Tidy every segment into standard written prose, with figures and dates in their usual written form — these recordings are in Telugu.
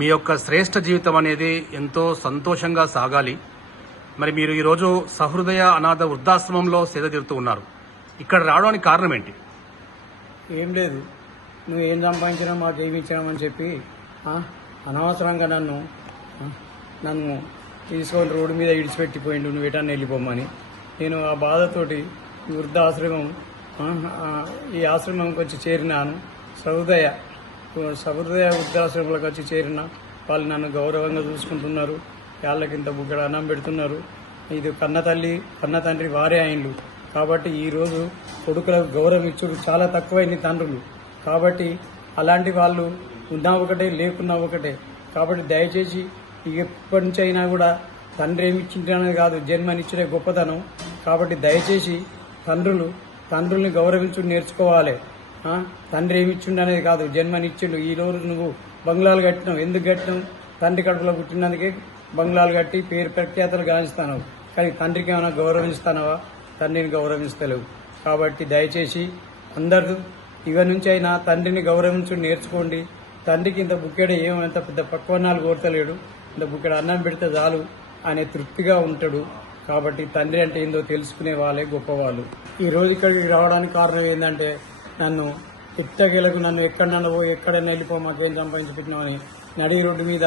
మీ యొక్క శ్రేష్ఠ జీవితం అనేది ఎంతో సంతోషంగా సాగాలి. మరి మీరు ఈరోజు సహృదయ అనాథ వృద్ధాశ్రమంలో సేద తీరుతూ ఉన్నారు. ఇక్కడ రావడానికి కారణం ఏంటి? ఏం లేదు, నువ్వు ఏం సంపాదించినా మాకేమి ఇచ్చినామని చెప్పి అనవసరంగా నన్ను తీసుకొని రోడ్డు మీద ఇడిచిపెట్టిపోయిండు, నువ్వు ఎటన్నా వెళ్ళిపోమని. నేను ఆ బాధతోటి ఈ వృద్ధాశ్రమం ఈ ఆశ్రమంకి వచ్చి చేరినాను. సహృదయ వృద్ధాశ్రమంలోకి వచ్చి చేరిన వాళ్ళు నన్ను గౌరవంగా చూసుకుంటున్నారు. వాళ్ళకింత బుగ్గడ అన్నం పెడుతున్నారు. ఇది కన్న తండ్రి వారే ఆయనలు. కాబట్టి ఈరోజు కొడుకులకు గౌరవం ఇచ్చుడు చాలా తక్కువైంది తండ్రులు. కాబట్టి అలాంటి వాళ్ళు ఉన్నా ఒకటే లేకున్నా ఒకటే. కాబట్టి దయచేసి ఎప్పటి నుంచి అయినా కూడా తండ్రి ఏమి ఇచ్చింటనేది కాదు, జన్మనిచ్చుడే గొప్పతనం. కాబట్టి దయచేసి తండ్రుల్ని గౌరవించుడు నేర్చుకోవాలి. తండ్రి ఏమి ఇచ్చిండు అనేది కాదు, జన్మనిచ్చిండు. ఈ రోజు నువ్వు బంగ్లాలు కట్టినావు, ఎందుకు కట్టినావు? తండ్రి కడుపులో పుట్టినందుకే బంగ్లాలు కట్టి పేరు ప్రఖ్యాతలు గాంచుతావు. కానీ తండ్రికి ఏమైనా గౌరవిస్తానవా? తండ్రిని గౌరవిస్తలేవు. కాబట్టి దయచేసి అందరూ ఇక నుంచి అయినా తండ్రిని గౌరవించుడు నేర్చుకోండి. తండ్రికి ఇంత బుక్కెడ ఏమంత పెద్ద పక్వన్నాలు కోరతలేడు, ఇంత బుక్కెడ అన్నం పెడితే చాలు అనే తృప్తిగా ఉంటాడు. కాబట్టి తండ్రి అంటే ఏందో తెలుసుకునే వాళ్ళే గొప్పవాళ్ళు. ఈ రోజు ఇక్కడికి రావడానికి కారణం ఏంటంటే, నన్ను ఎట్టగెలకు నన్ను ఎక్కడైనా వెళ్ళిపో, మాకేం సంపాదించి పెట్టినామని నడి రోడ్డు మీద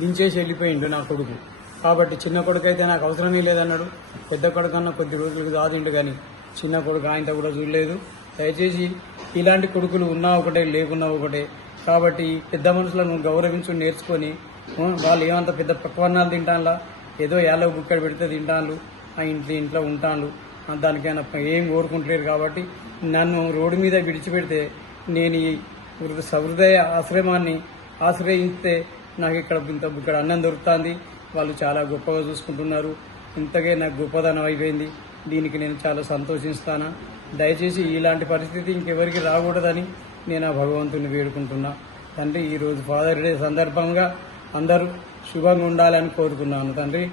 దించేసి వెళ్ళిపోయిండు నా కొడుకు. కాబట్టి చిన్న కొడుకు అయితే నాకు అవసరమే లేదన్నాడు. పెద్ద కొడుకు అన్న కొద్ది రోజులకు దాదిండు, కానీ చిన్న కొడుకు ఆయనతో కూడా చూడలేదు. దయచేసి ఇలాంటి కొడుకులు ఉన్నా ఒకటే లేకున్నా ఒకటే. కాబట్టి పెద్ద మనుషులను గౌరవించుని నేర్చుకొని వాళ్ళు ఏమంత పెద్ద పక్వన్నాలు తింటానులా, ఏదో యాలో బుక్కడ పెడితే తింటాను, ఆ ఇంట్లో ఉంటాను, దానికైనా ఏం కోరుకుంటలేరు. కాబట్టి నన్ను రోడ్డు మీద విడిచిపెడితే నేను ఈ సహృదయ ఆశ్రమాన్ని ఆశ్రయిస్తే నాకు ఇక్కడ అన్నం దొరుకుతుంది. వాళ్ళు చాలా గొప్పగా చూసుకుంటున్నారు. ఇంతకే నాకు గొప్పదనం అయిపోయింది. దీనికి నేను చాలా సంతోషిస్తాను. దయచేసి ఇలాంటి పరిస్థితి ఇంకెవరికి రాకూడదని నేను ఆ భగవంతుని వేడుకుంటున్నా. తండ్రి, ఈరోజు ఫాదర్ డే సందర్భంగా అందరూ శుభంగా ఉండాలని కోరుకున్నాను తండ్రి.